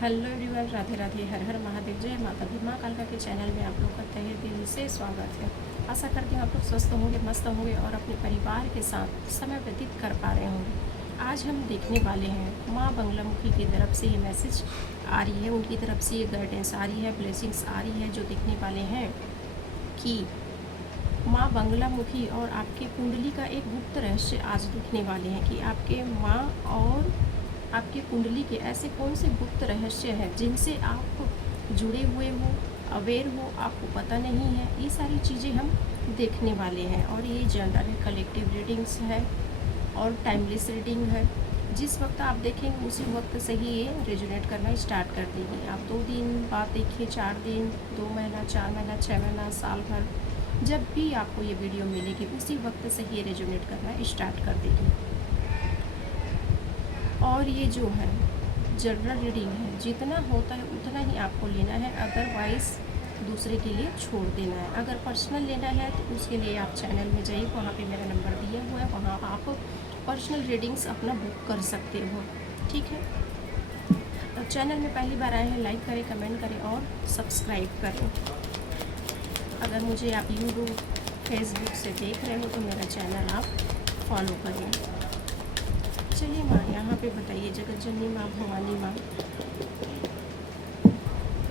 Hello everyone, Radhe Radhe, हर हर महादेव, जय माता दी। माँ कालका के चैनल में आप लोग का तहे दिल से स्वागत है। आशा करती हूँ आप लोग स्वस्थ होंगे, मस्त होंगे और अपने परिवार के साथ समय व्यतीत कर पा रहे होंगे। आज हम देखने वाले हैं माँ बंगलामुखी की तरफ से ये मैसेज आ रही है, उनकी तरफ से ये गाइडेंस आ रही है, ब्लेसिंग्स आ रही है, जो देखने वाले हैं कि माँ बंगलामुखी और आपके कुंडली का एक गुप्त रहस्य आज दिखने वाले हैं कि आपके माँ और आपकी कुंडली के ऐसे कौन से गुप्त रहस्य हैं जिनसे आप जुड़े हुए हो, अवेयर हो, आपको पता नहीं है। ये सारी चीज़ें हम देखने वाले हैं और ये जनरल कलेक्टिव रीडिंग्स है और टाइमलेस रीडिंग है। जिस वक्त आप देखेंगे उसी वक्त से ही ये रेजोनेट करना स्टार्ट कर देगी। आप 2 दिन बाद देखिए, 4 दिन, 2 महीना, 4 महीना, 6 महीना, साल भर, जब भी आपको ये वीडियो मिलेगी उसी वक्त से ये रेजोनेट करना स्टार्ट कर देगी। और ये जो है जनरल रीडिंग है, जितना होता है उतना ही आपको लेना है, अदरवाइज़ दूसरे के लिए छोड़ देना है। अगर पर्सनल लेना है तो उसके लिए आप चैनल में जाइए, वहाँ पे मेरा नंबर दिया हुआ है, वहाँ आप पर्सनल रीडिंग्स अपना बुक कर सकते हो। ठीक है, तो चैनल में पहली बार आए हैं, लाइक करें, कमेंट करें और सब्सक्राइब करें। अगर मुझे आप यूट्यूब, फेसबुक से देख रहे हो तो मेरा चैनल आप फॉलो करें। चलिए माँ यहाँ पे बताइए, जगत जननी माँ, भवानी माँ,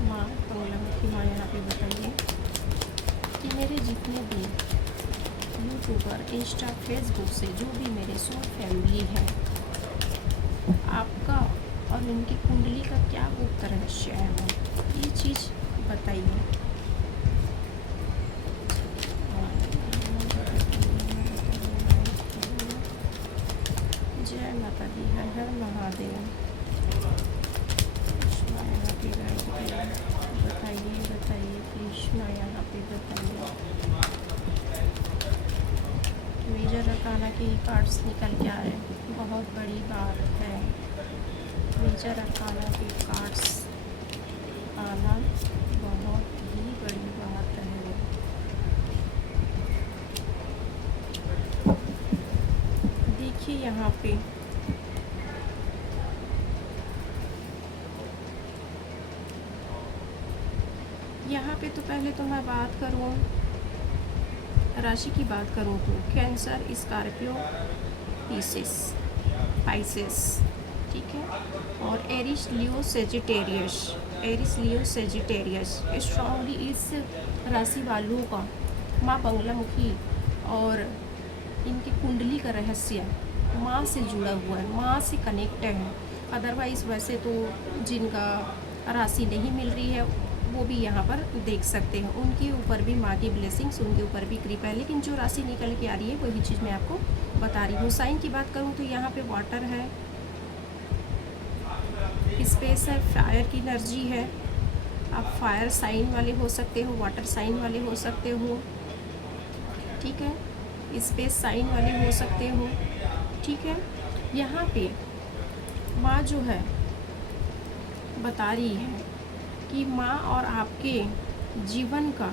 माँ बंगलामुखी माँ, यहाँ पे बताइए कि मेरे जितने भी यूट्यूबर, इंस्टा, फेसबुक से जो भी मेरे सोल फैमिली है, आपका और उनकी कुंडली का क्या गुप्त रहस्य है, वो ये चीज़ बताइए। जय माता दी, हर हर महादेव। कृष्णा यहाँ पे बताइए, बताइए कृष्णा यहाँ पे बताइए। मेजर अरकाना के कार्ड्स निकल के आ रहे हैं, बहुत बड़ी बात है। मेजर अरकाना के कार्ड्स आना बहुत ही बड़ी बात है। देखिए यहाँ पे तो पहले तो मैं बात करूँ, राशि की बात करूँ तो कैंसर, स्कॉर्पियो, पाइसेस, ठीक है, और एरिस लियो सेजिटेरियस स्ट्रांगली इस राशि वालों का माँ बंगलामुखी और इनकी कुंडली का रहस्य माँ से जुड़ा हुआ है, माँ से कनेक्टेड है। अदरवाइज़ वैसे तो जिनका राशि नहीं मिल रही है वो भी यहाँ पर देख सकते हैं, उनके ऊपर भी माँ की ब्लेसिंग्स, उनके ऊपर भी कृपा है। लेकिन जो राशि निकल के आ रही है वही चीज़ मैं आपको बता रही हूँ। साइन की बात करूँ तो यहाँ पे वाटर है, स्पेस है, फायर की एनर्जी है। आप फायर साइन वाले हो सकते हो, वाटर साइन वाले हो सकते हो, ठीक है, स्पेस साइन वाले हो सकते हो, ठीक है। यहाँ पे माँ जो है बता रही है कि माँ और आपके जीवन का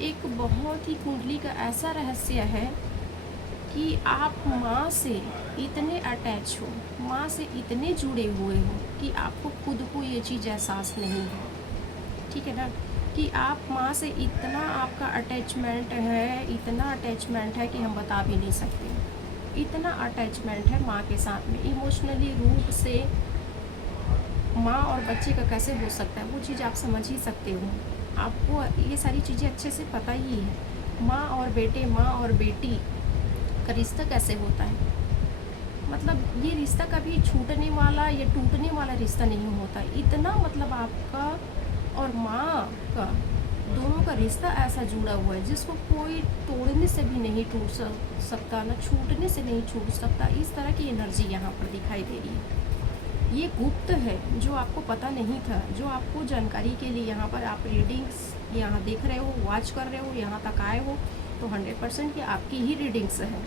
एक बहुत ही कुंडली का ऐसा रहस्य है कि आप माँ से इतने अटैच हो, माँ से इतने जुड़े हुए हो कि आपको खुद को ये चीज़ एहसास नहीं है, ठीक है ना, कि आप माँ से इतना आपका अटैचमेंट है, इतना अटैचमेंट है कि हम बता भी नहीं सकते। इतना अटैचमेंट है माँ के साथ में, इमोशनली रूप से माँ और बच्चे का कैसे हो सकता है वो चीज़ आप समझ ही सकते हो। आपको ये सारी चीज़ें अच्छे से पता ही है। माँ और बेटे, माँ और बेटी का रिश्ता कैसे होता है, मतलब ये रिश्ता कभी छूटने वाला या टूटने वाला रिश्ता नहीं होता। इतना मतलब आपका और माँ का दोनों का रिश्ता ऐसा जुड़ा हुआ है जिसको कोई तोड़ने से भी नहीं टूट सकता, ना छूटने से नहीं छूट सकता। इस तरह की एनर्जी यहाँ पर दिखाई दे रही है। ये गुप्त है जो आपको पता नहीं था, जो आपको जानकारी के लिए यहाँ पर आप रीडिंग्स यहाँ देख रहे हो, वॉच कर रहे हो, यहाँ तक आए हो तो 100% की आपकी ही रीडिंग्स है।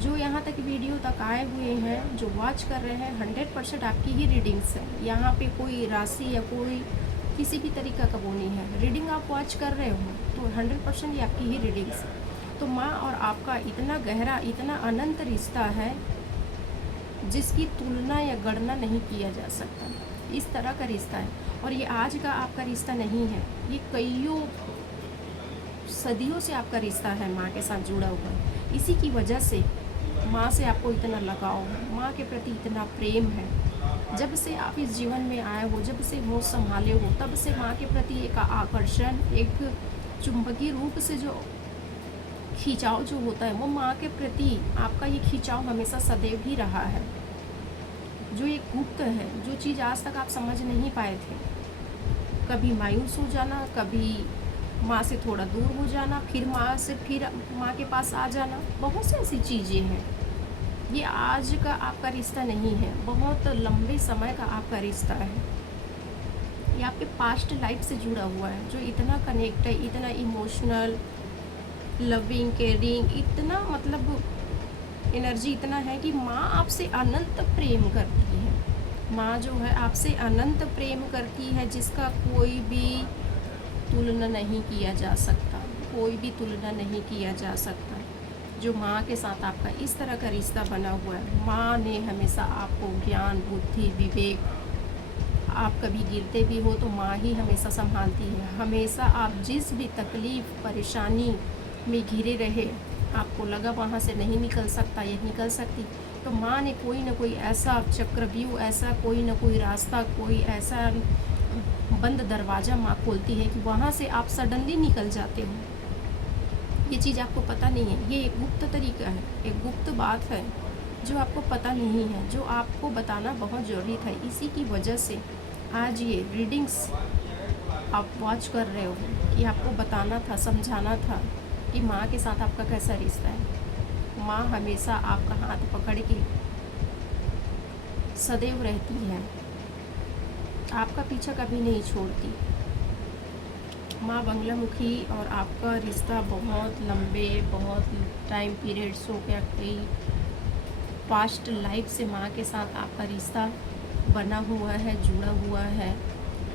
जो यहाँ तक वीडियो तक आए हुए हैं, जो वॉच कर रहे हैं, 100% आपकी ही रीडिंग्स है। यहाँ पे कोई राशि या कोई किसी भी तरीका का वो नहीं है। रीडिंग आप वॉच कर रहे हो तो 100% ये आपकी ही रीडिंग्स है। तो माँ और आपका इतना गहरा, इतना अनंत रिश्ता है जिसकी तुलना या गणना नहीं किया जा सकता। इस तरह का रिश्ता है, और ये आज का आपका रिश्ता नहीं है, ये कईयों सदियों से आपका रिश्ता है माँ के साथ जुड़ा हुआ है। इसी की वजह से माँ से आपको इतना लगाव है, माँ के प्रति इतना प्रेम है। जब से आप इस जीवन में आए हो, जब से होश संभाले हो, तब से माँ के प्रति एक आकर्षण, एक चुंबकीय रूप से जो खिंचाव जो होता है, वो माँ के प्रति आपका ये खिंचाव हमेशा सदैव ही रहा है। जो एक गुप्त है, जो चीज़ आज तक आप समझ नहीं पाए थे, कभी मायूस हो जाना, कभी माँ से थोड़ा दूर हो जाना, फिर माँ के पास आ जाना, बहुत सी ऐसी चीज़ें हैं। ये आज का आपका रिश्ता नहीं है, बहुत लंबे समय का आपका रिश्ता है। ये आपके पास्ट लाइफ से जुड़ा हुआ है, जो इतना कनेक्ट है, इतना इमोशनल, लविंग, केयरिंग, इतना मतलब एनर्जी इतना है कि माँ आपसे अनंत प्रेम करती है। माँ जो है आपसे अनंत प्रेम करती है, जिसका कोई भी तुलना नहीं किया जा सकता, कोई भी तुलना नहीं किया जा सकता। जो माँ के साथ आपका इस तरह का रिश्ता बना हुआ है, माँ ने हमेशा आपको ज्ञान, बुद्धि, विवेक, आप कभी गिरते भी हो तो माँ ही हमेशा संभालती है। हमेशा आप जिस भी तकलीफ़, परेशानी में घिरे रहे, आपको लगा वहाँ से नहीं निकल सकता या निकल सकती, तो माँ ने कोई ना कोई ऐसा चक्रव्यूह, ऐसा कोई ना कोई रास्ता, कोई ऐसा बंद दरवाज़ा माँ खोलती है कि वहाँ से आप सडनली निकल जाते हो। ये चीज़ आपको पता नहीं है, ये एक गुप्त तरीका है, एक गुप्त बात है जो आपको पता नहीं है, जो आपको बताना बहुत ज़रूरी था। इसी की वजह से आज ये रीडिंग्स आप वॉच कर रहे हो कि आपको बताना था, समझाना था कि माँ के साथ आपका कैसा रिश्ता है। माँ हमेशा आपका हाथ पकड़ के सदैव रहती है, आपका पीछा कभी नहीं छोड़ती। माँ बंगलामुखी और आपका रिश्ता बहुत लंबे, बहुत टाइम पीरियड्स हो गया, कई पास्ट लाइफ से माँ के साथ आपका रिश्ता बना हुआ है, जुड़ा हुआ है।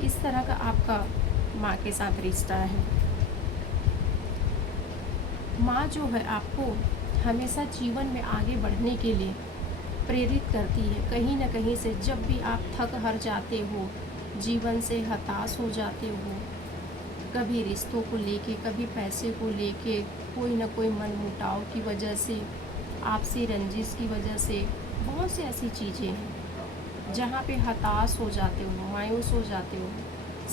इस तरह का आपका माँ के साथ रिश्ता है। माँ जो है आपको हमेशा जीवन में आगे बढ़ने के लिए प्रेरित करती है। कहीं ना कहीं से जब भी आप थक हार जाते हो, जीवन से हताश हो जाते हो, कभी रिश्तों को लेके, कभी पैसे को लेके, कोई ना कोई मनमुटाव की वजह से, आपसी रंजिश की वजह से, बहुत सी ऐसी चीज़ें हैं जहाँ पे हताश हो जाते हो, मायूस हो जाते हो,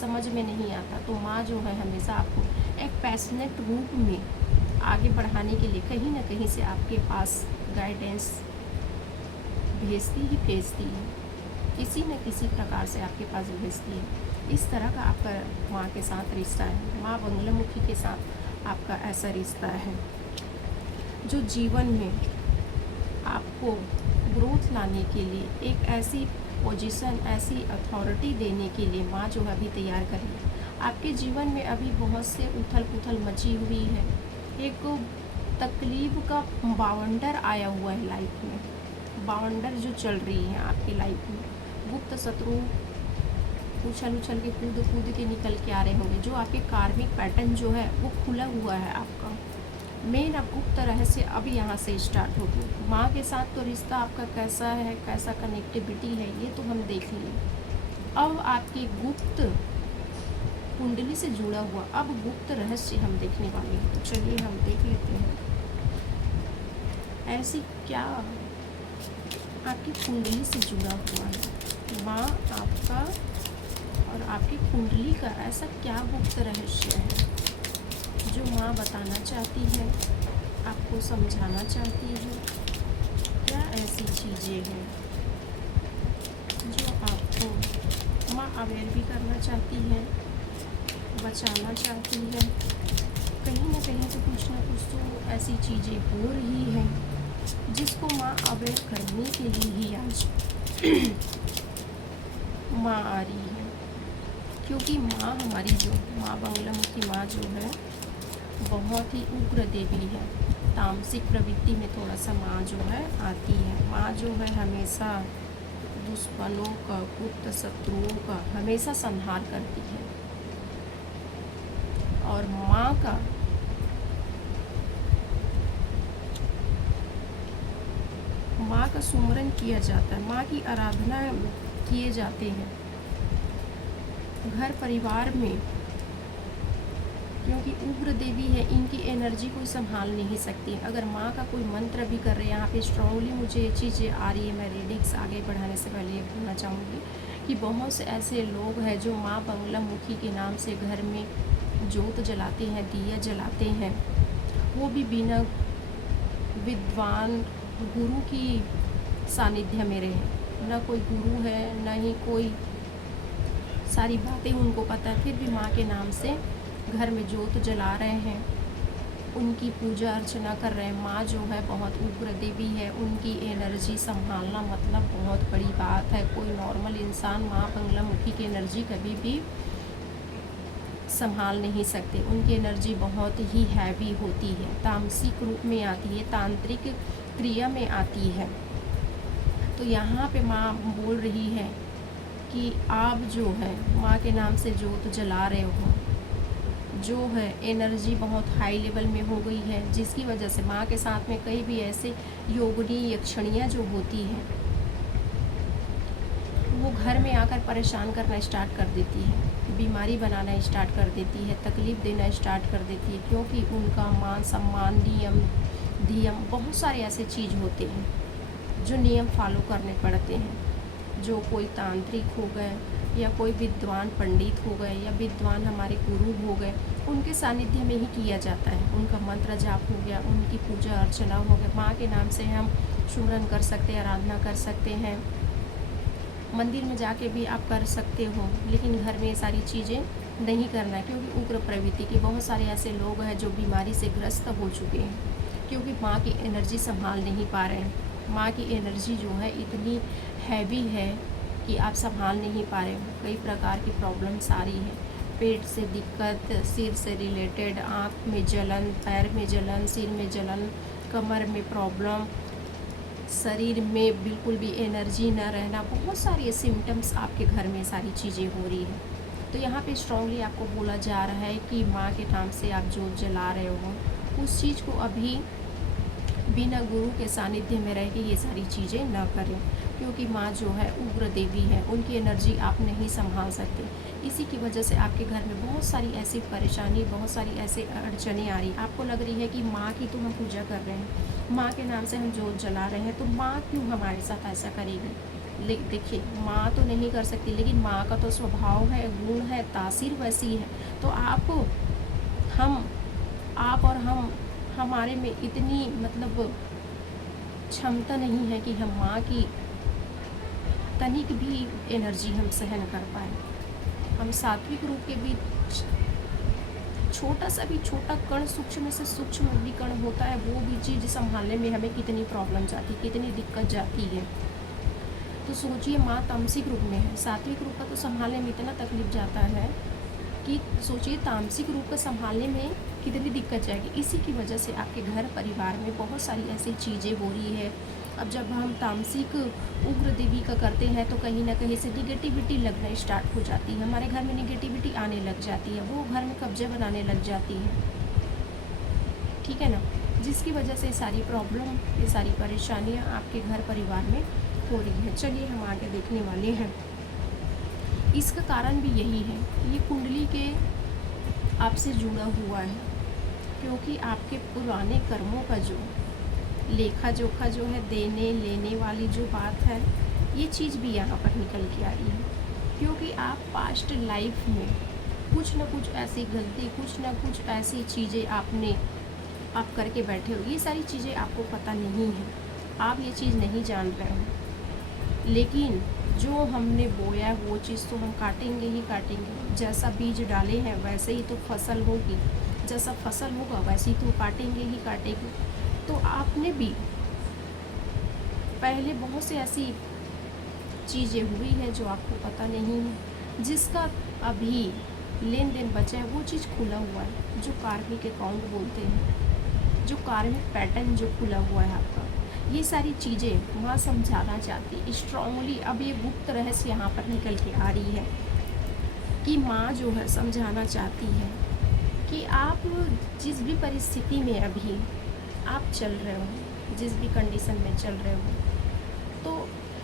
समझ में नहीं आता, तो माँ जो है हमेशा आपको एक पैशनेट रूप में आगे बढ़ाने के लिए कहीं ना कहीं से आपके पास गाइडेंस भेजती ही भेजती है, किसी न किसी प्रकार से आपके पास भेजती है। इस तरह का आपका माँ के साथ रिश्ता है। माँ बंगलामुखी के साथ आपका ऐसा रिश्ता है जो जीवन में आपको ग्रोथ लाने के लिए, एक ऐसी पोजीशन, ऐसी अथॉरिटी देने के लिए माँ जो है अभी तैयार कर रही है। आपके जीवन में अभी बहुत से उथल पुथल मची हुई है, एक तकलीफ का बावंडर आया हुआ है लाइफ में, बावंडर जो चल रही है आपकी लाइफ में। गुप्त शत्रु उछल उछल के, कूद कूद के निकल के आ रहे होंगे। जो आपके कार्मिक पैटर्न जो है वो खुला हुआ है आपका। मेन अब गुप्त रहस्य अब यहाँ से स्टार्ट होगी। माँ के साथ तो रिश्ता आपका कैसा है, कैसा कनेक्टिविटी है, ये तो हम देख लिए। अब आपकी गुप्त कुंडली से जुड़ा हुआ अब गुप्त रहस्य हम देखने वाले हैं। तो चलिए हम देख लेते हैं ऐसी क्या आपकी कुंडली से जुड़ा हुआ है। माँ आपका और आपकी कुंडली का ऐसा क्या गुप्त रहस्य है जो माँ बताना चाहती है, आपको समझाना चाहती है। क्या ऐसी चीज़ें हैं जो आपको माँ अवेयर भी करना चाहती है, बचाना चाहती है। कहीं ना कहीं से कुछ ना कुछ तो ऐसी चीज़ें हो रही हैं जिसको माँ अवेयर करने के लिए ही आज माँ आ रही है। क्योंकि माँ हमारी जो माँ बंगलामुखी माँ जो है बहुत ही उग्र देवी है। तामसिक प्रवृत्ति में थोड़ा सा माँ जो है आती है। माँ जो है हमेशा दुश्मनों का, गुप्त शत्रुओं का हमेशा संहार करती है। और माँ का माँ का सुमरन किया जाता है, माँ की आराधना किए जाते हैं घर परिवार में, क्योंकि उग्र देवी है, इनकी एनर्जी कोई संभाल नहीं सकती। अगर माँ का कोई मंत्र भी कर रहे हैं यहाँ पे, स्ट्रांगली मुझे ये चीज़ें आ रही है। मैं रीडिंग्स आगे बढ़ाने से पहले ये बोलना चाहूँगी कि बहुत से ऐसे लोग हैं जो माँ बंगला मुखी के नाम से घर में जोत जलाते हैं, दिया जलाते हैं, वो भी बिना विद्वान गुरु की सानिध्य में रहे। ना कोई गुरु है, ना ही कोई सारी बातें उनको पता है, फिर भी माँ के नाम से घर में जोत जला रहे हैं, उनकी पूजा अर्चना कर रहे हैं। माँ जो है बहुत उग्र देवी है, उनकी एनर्जी संभालना मतलब बहुत बड़ी बात है। कोई नॉर्मल इंसान माँ बंगला मुखी की एनर्जी कभी भी संभाल नहीं सकते। उनकी एनर्जी बहुत ही हैवी होती है, तामसिक रूप में आती है, तांत्रिक क्रिया में आती है। तो यहाँ पे माँ बोल रही है कि आप जो है माँ के नाम से जोत जला रहे हो, जो है एनर्जी बहुत हाई लेवल में हो गई है, जिसकी वजह से माँ के साथ में कई भी ऐसे योगिनी यक्षणियाँ जो होती हैं वो घर में आकर परेशान करना स्टार्ट कर देती है, बीमारी बनाना स्टार्ट कर देती है, तकलीफ़ देना स्टार्ट कर देती है, क्योंकि उनका मान सम्मान नियम धियम बहुत सारे ऐसे चीज़ होते हैं जो नियम फॉलो करने पड़ते हैं। जो कोई तांत्रिक हो गए या कोई विद्वान पंडित हो गए या विद्वान हमारे गुरु हो गए, उनके सानिध्य में ही किया जाता है। उनका मंत्र जाप हो गया, उनकी पूजा अर्चना हो गया, माँ के नाम से हम सुमरन कर सकते हैं, आराधना कर सकते हैं, मंदिर में जाके भी आप कर सकते हो, लेकिन घर में ये सारी चीज़ें नहीं करना है, क्योंकि उग्र प्रवृत्ति के बहुत सारे ऐसे लोग हैं जो बीमारी से ग्रस्त हो चुके हैं, क्योंकि माँ की एनर्जी संभाल नहीं पा रहे हैं। माँ की एनर्जी जो है इतनी हैवी है कि आप संभाल नहीं पा रहे हो। कई प्रकार की प्रॉब्लम्स आ रही है, पेट से दिक्कत, सिर से रिलेटेड, आँख में जलन, पैर में जलन, सिर में जलन, कमर में प्रॉब्लम, शरीर में बिल्कुल भी एनर्जी न रहना, बहुत सारी सिम्टम्स आपके घर में सारी चीज़ें हो रही है। तो यहाँ पे स्ट्रांगली आपको बोला जा रहा है कि माँ के नाम से आप जोत जला रहे हो, उस चीज़ को अभी बिना गुरु के सानिध्य में रह के ये सारी चीज़ें न करें, क्योंकि माँ जो है उग्र देवी है, उनकी एनर्जी आप नहीं संभाल सकते। इसी की वजह से आपके घर में बहुत सारी ऐसी परेशानी, बहुत सारी ऐसे अड़चनें आ रही। आपको लग रही है कि माँ की तो हम पूजा कर रहे हैं, माँ के नाम से हम जोत जला रहे हैं, तो माँ क्यों हमारे साथ ऐसा करेगी। देखिए, माँ तो नहीं कर सकती, लेकिन माँ का तो स्वभाव है, गुण है, तासीर वैसी है। तो आप और हम हमारे में इतनी मतलब क्षमता नहीं है कि हम माँ की तनिक भी एनर्जी हम सहन कर पाए। हम सात्विक रूप के भी छोटा सा भी छोटा कण, सूक्ष्म से सूक्ष्म भी कण होता है, वो भी चीज़ संभालने में हमें कितनी प्रॉब्लम जाती, कितनी दिक्कत जाती है। तो सोचिए, माँ तामसिक रूप में है, सात्विक रूप का तो संभालने में इतना तकलीफ जाता है कि सोचिए तामसिक रूप का संभालने में कितनी दिक्कत जाएगी। इसी की वजह से आपके घर परिवार में बहुत सारी ऐसी चीज़ें हो रही है। अब जब हम तामसिक उग्र देवी का करते हैं तो कहीं ना कहीं से निगेटिविटी लगना स्टार्ट हो जाती है, हमारे घर में निगेटिविटी आने लग जाती है, वो घर में कब्जा बनाने लग जाती है, ठीक है ना, जिसकी वजह से सारी प्रॉब्लम, ये सारी परेशानियाँ आपके घर परिवार में हो रही है। चलिए हम आगे देखने वाले हैं। इसका कारण भी यही है, ये कुंडली के आपसे जुड़ा हुआ है, क्योंकि आपके पुराने कर्मों का जो लेखा जोखा जो है, देने लेने वाली जो बात है, ये चीज़ भी यहाँ पर निकल के आ रही है। क्योंकि आप पास्ट लाइफ में कुछ न कुछ ऐसी गलती, कुछ न कुछ ऐसी चीज़ें आप करके बैठे हो। ये सारी चीज़ें आपको पता नहीं है, आप ये चीज़ नहीं जान रहे हो, लेकिन जो हमने बोया वो चीज़ तो हम काटेंगे ही काटेंगे। जैसा बीज डाले हैं वैसे ही तो फसल होगी, जैसा फसल होगा वैसे ही तो काटेंगे ही काटेंगे। तो आपने भी पहले बहुत सी ऐसी चीज़ें हुई है जो आपको पता नहीं है, जिसका अभी लेन देन बचा है, वो चीज़ खुला हुआ है, जो कार्मिक अकाउंट बोलते हैं, जो कार्मिक पैटर्न जो खुला हुआ है आपका। ये सारी चीज़ें माँ समझाना चाहती है स्ट्रांगली। अब ये गुप्त रहस्य यहाँ पर निकल के आ रही है कि माँ जो है समझाना चाहती है कि आप जिस भी परिस्थिति में अभी आप चल रहे हो, जिस भी कंडीशन में चल रहे हो,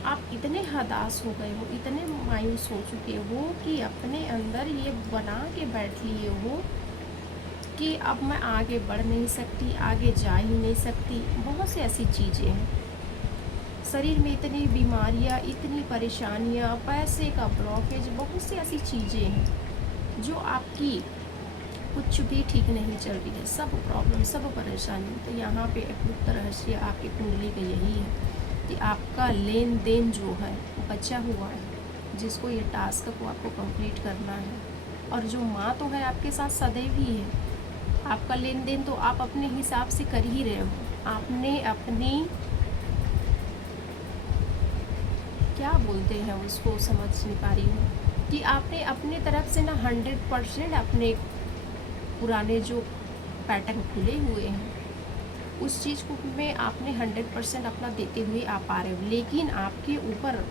आप इतने हताश हो गए हो, इतने मायूस हो चुके हो कि अपने अंदर ये बना के बैठ लिए हो कि अब मैं आगे बढ़ नहीं सकती, आगे जा ही नहीं सकती। बहुत सी ऐसी चीज़ें हैं, शरीर में इतनी बीमारियां, इतनी परेशानियां, पैसे का ब्लॉकेज, बहुत सी ऐसी चीज़ें हैं जो आपकी कुछ भी ठीक नहीं चल रही है। सब प्रॉब्लम, सब परेशानी। तो यहाँ पे एक गुप्त रहस्य आपकी कुंडली का यही है कि आपका लेन देन जो है बचा हुआ है, जिसको ये टास्क को आपको कंप्लीट करना है। और जो माँ तो है आपके साथ सदैव ही है। आपका लेन देन तो आप अपने हिसाब से कर ही रहे हो। आपने अपनी, क्या बोलते हैं उसको, समझ नहीं पा रही हूँ, कि आपने अपने तरफ से ना 100% अपने पुराने जो पैटर्न खुले हुए हैं उस चीज़ को में आपने 100% अपना देते हुए आप आ रहे हो। लेकिन आपके ऊपर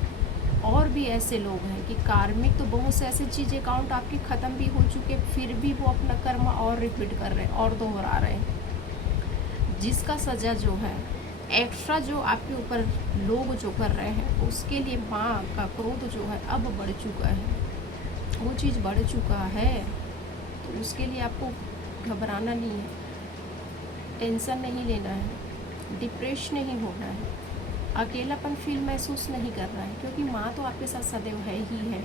और भी ऐसे लोग हैं कि कार्मिक, तो बहुत से ऐसे चीज़ अकाउंट आपके ख़त्म भी हो चुके, फिर भी वो अपना कर्म और रिपीट कर रहे हैं और दोहरा रहे हैं। जिसका सज़ा जो है एक्स्ट्रा जो आपके ऊपर लोग जो कर रहे हैं, उसके लिए माँ का क्रोध जो है अब बढ़ चुका है। वो चीज़ बढ़ चुका है, तो उसके लिए आपको घबराना नहीं है, टेंशन नहीं लेना है, डिप्रेस नहीं होना है, अकेलापन फील महसूस नहीं करना है, क्योंकि माँ तो आपके साथ सदैव है ही है।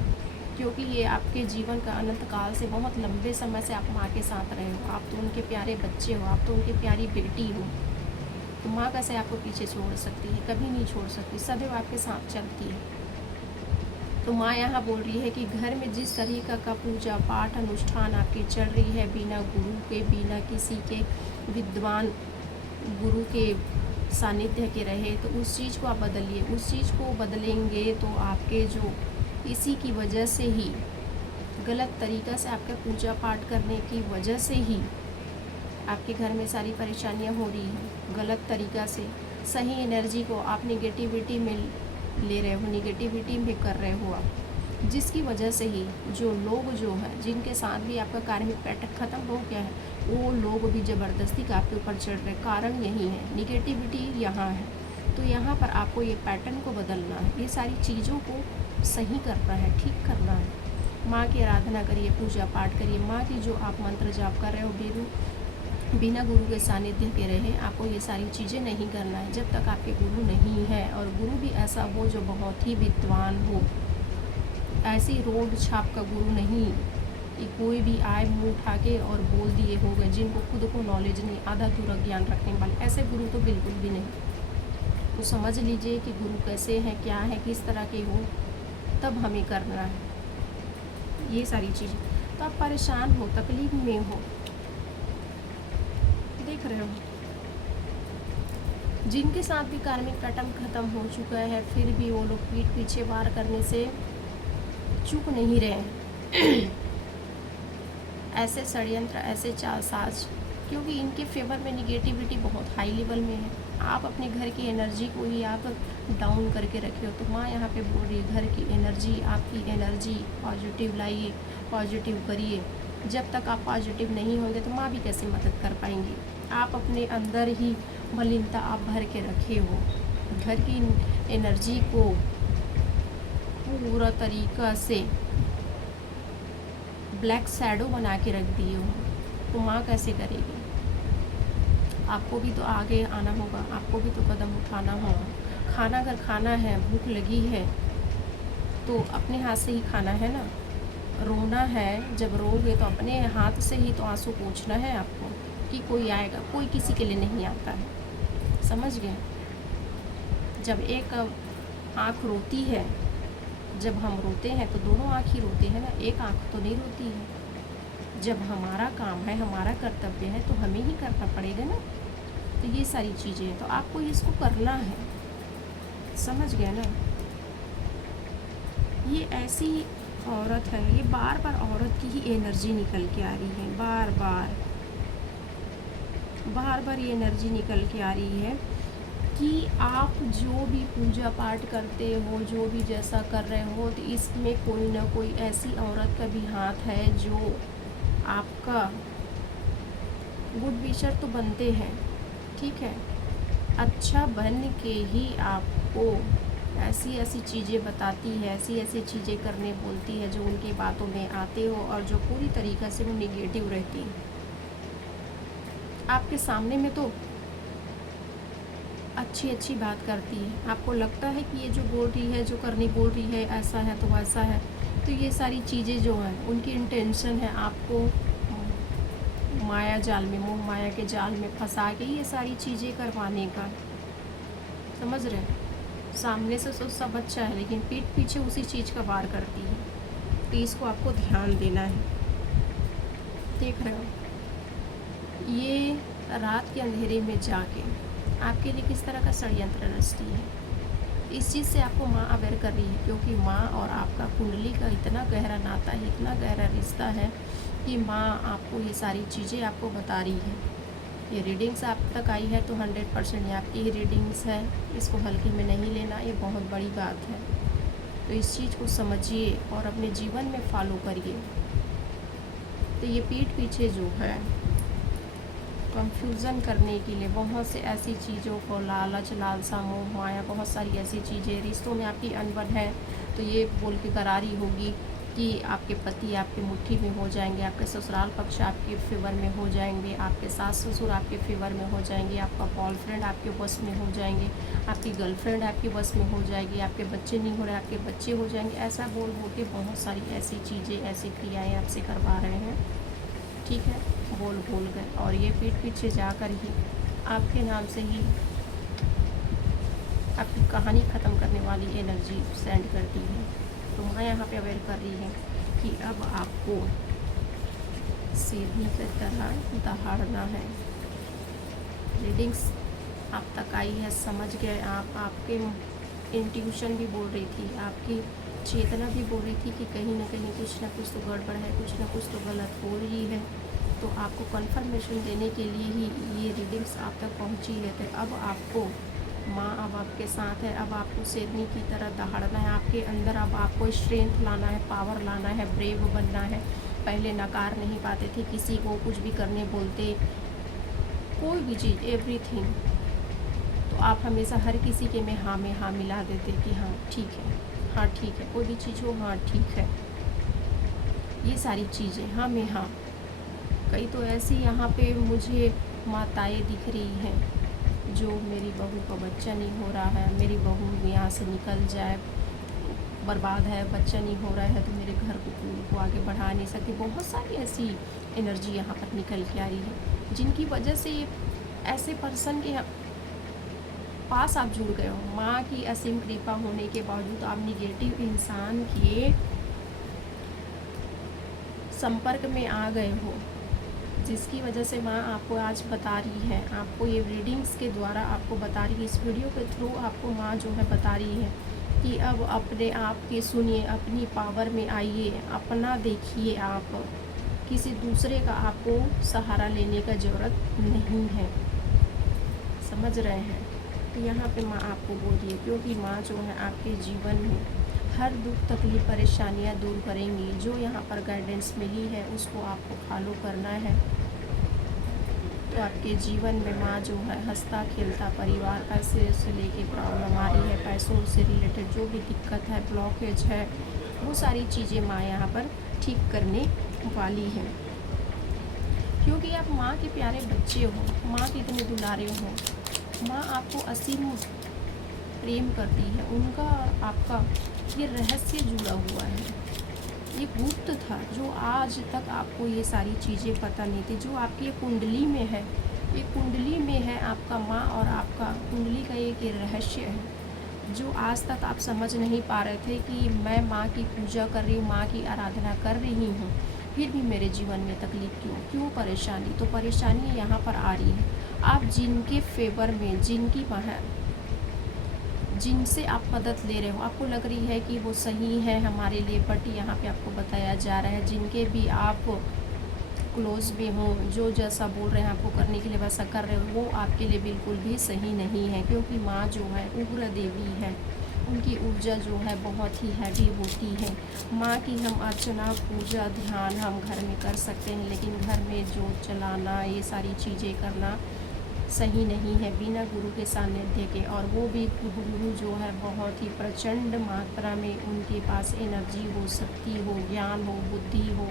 क्योंकि ये आपके जीवन का अनंत काल से, बहुत लंबे समय से आप माँ के साथ रहे हो। आप तो उनके प्यारे बच्चे हो, आप तो उनकी प्यारी बेटी हो। तो माँ कैसे आपको पीछे छोड़ सकती है? कभी नहीं छोड़ सकती, सदैव आपके साथ चलती है। तो माँ यहाँ बोल रही है कि घर में जिस तरीका का पूजा पाठ अनुष्ठान आपकी चल रही है, बिना गुरु के, बिना किसी के विद्वान गुरु के सानिध्य के रहे, तो उस चीज़ को आप बदलिए। उस चीज़ को बदलेंगे तो आपके जो इसी की वजह से ही, गलत तरीक़ा से आपके पूजा पाठ करने की वजह से ही आपके घर में सारी परेशानियां हो रही हैं। गलत तरीक़ा से सही एनर्जी को आप निगेटिविटी में ले रहे हो, निगेटिविटी में कर रहे हो आप, जिसकी वजह से ही जो लोग जो हैं, जिनके साथ भी आपका कार्मिक पैटर्न ख़त्म हो गया है, वो लोग भी ज़बरदस्ती का आपके ऊपर चढ़ रहे। कारण यही है, निगेटिविटी यहाँ है। तो यहाँ पर आपको ये पैटर्न को बदलना है, ये सारी चीज़ों को सही करना है, ठीक करना है। माँ की आराधना करिए, पूजा पाठ करिए। माँ की जो आप मंत्र जाप कर रहे हो, बिना गुरु के सानिध्य के रहे, आपको ये सारी चीज़ें नहीं करना है जब तक आपके गुरु नहीं है। और गुरु भी ऐसा हो जो बहुत ही विद्वान हो, ऐसी रोड छाप का गुरु नहीं कि कोई भी आए मुंह उठा के और बोल दिए हो गए, जिनको खुद को नॉलेज नहीं, आधा अधूरा ज्ञान रखने वाले, ऐसे गुरु तो बिल्कुल भी नहीं। तो समझ लीजिए कि गुरु कैसे हैं, क्या है, किस तरह के हो, तब हमें करना है ये सारी चीज़ें। तो आप परेशान हो, तकलीफ में हो, देख रहे हो, जिनके साथ भी कार्मिक पैटर्न ख़त्म हो चुका है, फिर भी वो लोग पीठ पीछे वार करने से चूक नहीं रहे हैं। ऐसे षड्यंत्र, ऐसे चालसाज, क्योंकि इनके फेवर में निगेटिविटी बहुत हाई लेवल में है। आप अपने घर की एनर्जी को ही आप डाउन करके रखे हो। तो माँ यहाँ पे बोल रही है, घर की एनर्जी, आपकी एनर्जी पॉजिटिव लाइए, पॉजिटिव करिए। जब तक आप पॉजिटिव नहीं होंगे तो माँ भी कैसे मदद कर पाएंगी? आप अपने अंदर ही मलिनता आप भर के रखे हो, घर की एनर्जी को पूरा तरीक़ा से ब्लैक शैडो बना के रख दिए हो, तो माँ कैसे करेगी? आपको भी तो आगे आना होगा, आपको भी तो कदम उठाना होगा। खाना अगर खाना है, भूख लगी है, तो अपने हाथ से ही खाना है ना। रोना है, जब रोगे तो अपने हाथ से ही तो आंसू पोंछना है आपको, कि कोई आएगा, कोई किसी के लिए नहीं आता है। समझ गए? जब एक आँख रोती है, जब हम रोते हैं तो दोनों आँख ही रोते हैं ना, एक आँख तो नहीं रोती है। जब हमारा काम है, हमारा कर्तव्य है, तो हमें ही करना पड़ेगा ना। तो ये सारी चीज़ें हैं, तो आपको इसको करना है। समझ गए ना? ये ऐसी औरत है, ये बार बार औरत की ही एनर्जी निकल के आ रही है, बार बार ये एनर्जी निकल के आ रही है कि आप जो भी पूजा पाठ करते हो, जो भी जैसा कर रहे हो, तो इसमें कोई ना कोई ऐसी औरत का भी हाथ है जो आपका गुड विशर तो बनते हैं, ठीक है, अच्छा बन के ही आपको ऐसी ऐसी चीज़ें बताती है, ऐसी ऐसी चीज़ें करने बोलती है जो उनकी बातों में आते हो और जो पूरी तरीक़े से वो निगेटिव रहती है। आपके सामने में तो अच्छी अच्छी बात करती है, आपको लगता है कि ये जो बोल रही है, जो करने बोल रही है, ऐसा है तो वैसा है। तो ये सारी चीज़ें जो हैं उनकी इंटेंशन है आपको माया जाल में, मोह माया के जाल में फंसा के ये सारी चीज़ें करवाने का। समझ रहे हैं? सामने से तो सब अच्छा है लेकिन पीठ पीछे उसी चीज़ का वार करती है। तो इसको आपको ध्यान देना है। देख रहे हो, ये रात के अंधेरे में जाके आपके लिए किस तरह का षड्यंत्र रचती है। इस चीज़ से आपको माँ अवेयर कर रही है, क्योंकि माँ और आपका कुंडली का इतना गहरा नाता है, इतना गहरा रिश्ता है कि माँ आपको ये सारी चीज़ें आपको बता रही है। ये रीडिंग्स आप तक आई है तो 100% ये आपकी ही रीडिंग्स है, इसको हल्के में नहीं लेना, ये बहुत बड़ी बात है। तो इस चीज़ को समझिए और अपने जीवन में फॉलो करिए। तो ये पीठ पीछे जो है कंफ्यूजन करने के लिए बहुत से ऐसी चीज़ों को, लालच, लालसा, मोह माया, बहुत सारी ऐसी चीज़ें, रिश्तों में आपकी अनबन है तो ये बोल के करारी होगी कि आपके पति आपके मुट्ठी में हो जाएंगे, आपके ससुराल पक्ष आपके फेवर में हो जाएंगे, आपके सास ससुर आपके फेवर में हो जाएंगे, आपका बॉयफ्रेंड आपके बस में हो जाएंगे, आपकी गर्लफ्रेंड आपके बस में हो जाएगी, आपके बच्चे नहीं हो रहे आपके बच्चे हो जाएंगे। ऐसा बोल बोल के बहुत सारी ऐसी चीज़ें, ऐसी क्रियाएँ आपसे करवा रहे हैं। ठीक है, बोल गए और ये पीठ पीछे जाकर ही आपके नाम से ही आपकी कहानी ख़त्म करने वाली एनर्जी सेंड करती है। तो मैं यहाँ पे अवेयर कर रही है कि अब आपको सीढ़ी की तरह दहाड़ना है। रीडिंग्स आप तक आई है, समझ गए आप। आपके इंट्यूशन भी बोल रही थी, आपकी चेतना भी बोल रही थी कि कहीं ना कहीं कुछ ना कुछ तो गड़बड़ है, कुछ ना कुछ तो गलत हो रही है। तो आपको कंफर्मेशन देने के लिए ही ये रीडिंग्स आप तक पहुंची है। तो अब आपको माँ अब आपके साथ है, अब आपको शेरनी की तरह दहाड़ना है। आपके अंदर अब आपको स्ट्रेंथ लाना है, पावर लाना है, ब्रेव बनना है। पहले नकार नहीं पाते थे किसी को, कुछ भी करने बोलते, कोई भी चीज़, एवरीथिंग, तो आप हमेशा हर किसी के में हाँ मिला देते कि हाँ ठीक है, हाँ ठीक है, कोई भी चीज़ हो हाँ ठीक है, ये सारी चीज़ें हाँ में हाँ। कई तो ऐसी यहाँ पे मुझे माताएं दिख रही हैं जो मेरी बहू का बच्चा नहीं हो रहा है, मेरी बहू यहाँ से निकल जाए, बर्बाद है, बच्चा नहीं हो रहा है तो मेरे घर को आगे बढ़ा नहीं सकती। बहुत सारी ऐसी एनर्जी यहाँ पर निकल के आ रही है जिनकी वजह से ये ऐसे पर्सन के पास आप जुड़ गए हो। माँ की असीम कृपा होने के बावजूद आप निगेटिव इंसान के संपर्क में आ गए हो, जिसकी वजह से माँ आपको आज बता रही है, आपको ये रीडिंग्स के द्वारा आपको बता रही है, इस वीडियो के थ्रू आपको माँ जो है बता रही है कि अब अपने आप के सुनिए, अपनी पावर में आइए, अपना देखिए। आप किसी दूसरे का आपको सहारा लेने का ज़रूरत नहीं है। समझ रहे हैं? तो यहाँ पे माँ आपको बोल रही है, क्योंकि माँ जो है आपके जीवन में हर दुख तकलीफ परेशानियाँ दूर करेंगी। जो यहाँ पर गाइडेंस मिली है उसको आपको फॉलो करना है। तो आपके जीवन में माँ जो है हंसता खेलता परिवार, पैसे से लेके प्रॉब्लम आ रही है, पैसों से रिलेटेड जो भी दिक्कत है, ब्लॉकेज है, वो सारी चीज़ें माँ यहाँ पर ठीक करने वाली है। क्योंकि आप माँ के प्यारे बच्चे हो, माँ के इतने दुलारे हो, माँ आपको असीम प्रेम करती है। उनका आपका ये रहस्य जुड़ा हुआ है, ये गुप्त था जो आज तक आपको ये सारी चीज़ें पता नहीं थी, जो आपकी ये कुंडली में है। ये कुंडली में है आपका माँ और आपका कुंडली का एक ये रहस्य है जो आज तक आप समझ नहीं पा रहे थे कि मैं माँ की पूजा कर रही हूँ, माँ की आराधना कर रही हूँ, फिर भी मेरे जीवन में तकलीफ़ क्यों परेशानी। तो परेशानी यहाँ पर आ रही है, आप जिनके फेवर में, जिनसे आप मदद ले रहे हो, आपको लग रही है कि वो सही है हमारे लिए, बट यहाँ पे आपको बताया जा रहा है जिनके भी आप क्लोज में हो, जो जैसा बोल रहे हैं आपको करने के लिए वैसा कर रहे हो, वो आपके लिए बिल्कुल भी सही नहीं है। क्योंकि माँ जो है उग्र देवी है, उनकी ऊर्जा जो है बहुत ही हैवी होती है। माँ की हम अर्चना, पूजा, ध्यान हम घर में कर सकते हैं, लेकिन घर में जोत जलाना, ये सारी चीज़ें करना सही नहीं है बिना गुरु के सानिध्य के, और वो भी गुरु जो है बहुत ही प्रचंड मात्रा में उनके पास एनर्जी हो, शक्ति हो, ज्ञान हो, बुद्धि हो।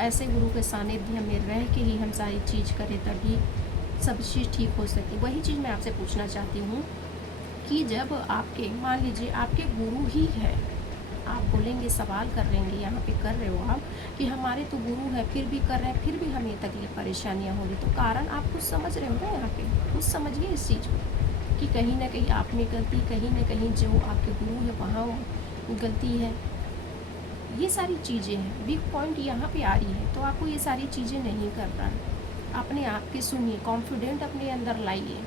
ऐसे गुरु के सानिध्य में रह के ही हम सारी चीज़ करें, तभी सब चीज़ ठीक हो सकती। वही चीज़ मैं आपसे पूछना चाहती हूँ कि जब आपके, मान लीजिए आपके गुरु ही है, आप बोलेंगे, सवाल कर लेंगे, यहाँ पे कर रहे हो आप कि हमारे तो गुरु है फिर भी कर रहे हैं, फिर भी हमें तकलीफ परेशानियाँ हो रही, तो कारण आप कुछ समझ रहे हो ना, यहाँ पे कुछ समझिए इस चीज़ को कि कहीं ना कहीं आप में गलती, कहीं ना कहीं जो आपके गुरु है वहाँ गलती है। ये सारी चीज़ें हैं, वीक पॉइंट यहाँ पे आ रही है, तो आपको ये सारी चीज़ें नहीं करना है। अपने आप के सुनिए, कॉन्फिडेंट अपने अंदर लाइए।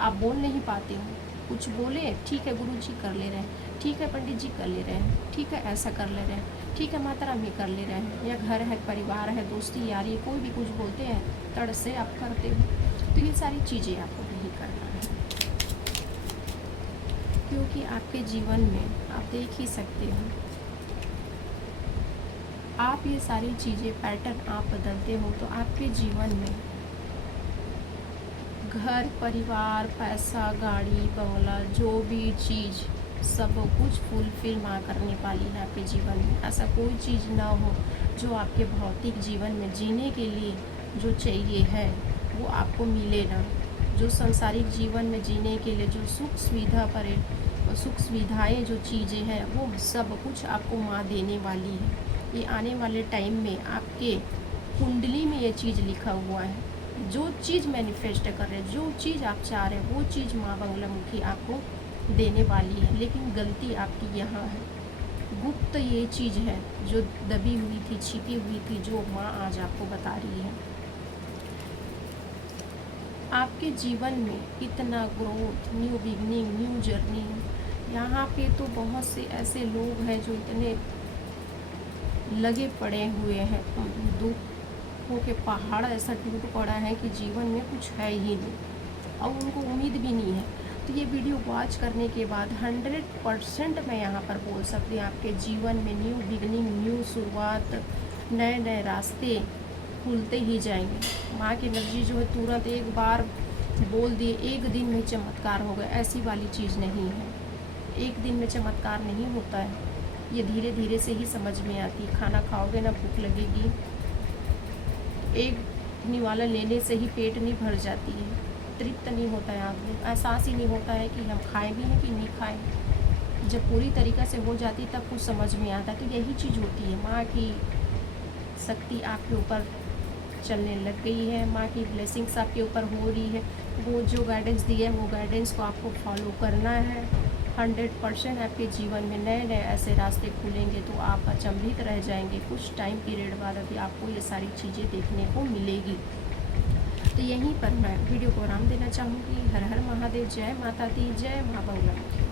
आप बोल नहीं पाते हो, कुछ बोले, ठीक है गुरु जी कर ले रहे हैं, ठीक है पंडित जी कर ले रहे हैं, ठीक है ऐसा कर ले रहे हैं, ठीक है माता रानी कर ले रहे हैं, या घर है, परिवार है, दोस्ती यारी, कोई भी कुछ बोलते हैं, तड़ से आप करते हो। तो ये सारी चीज़ें आपको नहीं करना है, क्योंकि आपके जीवन में आप देख ही सकते हो, आप ये सारी चीज़ें पैटर्न आप बदलते हो तो आपके जीवन में घर, परिवार, पैसा, गाड़ी, बंगला, जो भी चीज़, सब कुछ फुलफिल माँ करने वाली है आपके जीवन में। ऐसा कोई चीज़ ना हो जो आपके भौतिक जीवन में जीने के लिए जो चाहिए है वो आपको मिले ना। जो सांसारिक जीवन में जीने के लिए जो सुख सुविधा पर, सुख सुविधाएँ जो चीज़ें हैं वो सब कुछ आपको माँ देने वाली है। ये आने वाले टाइम में आपके कुंडली में ये चीज़ लिखा हुआ है। जो चीज़ मैनिफेस्ट कर रहे हैं, जो चीज़ आप चाह रहे हैं, वो चीज़ माँ बंगलामुखी आपको देने वाली है। लेकिन गलती आपकी यहाँ है, गुप्त ये चीज़ है जो दबी हुई थी, छिपी हुई थी, जो माँ आज आपको बता रही है। आपके जीवन में इतना growth, new beginning, new journey, यहाँ पे तो बहुत से ऐसे लोग हैं जो इतने लगे पड़े हुए हैं, दुखों के पहाड़ ऐसा टूट पड़ा है कि जीवन में कुछ है ही नहीं और उनको उम्मीद भी नहीं है। तो ये वीडियो वॉच करने के बाद 100% मैं यहाँ पर बोल सकती हूँ आपके जीवन में न्यू बिगनिंग, न्यू शुरुआत, नए नए रास्ते खुलते ही जाएंगे। माँ की एनर्जी जो है तुरंत एक बार बोल दिए एक दिन में चमत्कार हो गए, ऐसी वाली चीज़ नहीं है। एक दिन में चमत्कार नहीं होता है, ये धीरे धीरे से ही समझ में आती है। खाना खाओगे ना भूख लगेगी, एक निवाला लेने से ही पेट नहीं भर जाती है, तृप्त नहीं होता है आदमी, एहसास ही नहीं होता है कि हम खाएं भी हैं कि नहीं खाएं। जब पूरी तरीक़ा से हो जाती तब कुछ समझ में आता है। तो यही चीज़ होती है, माँ की शक्ति आपके ऊपर चलने लग गई है, माँ की ब्लेसिंग्स आपके ऊपर हो रही है। वो जो गाइडेंस दी है वो गाइडेंस को आपको फॉलो करना है। 100% आपके जीवन में नए नए ऐसे रास्ते खुलेंगे तो आप अचंभित रह जाएंगे। कुछ टाइम पीरियड बाद अभी आपको ये सारी चीज़ें देखने को मिलेगी। तो यहीं पर मैं वीडियो को आराम देना चाहूँगी। हर हर महादेव, जय माता दी, जय माँ बंगलामुखी।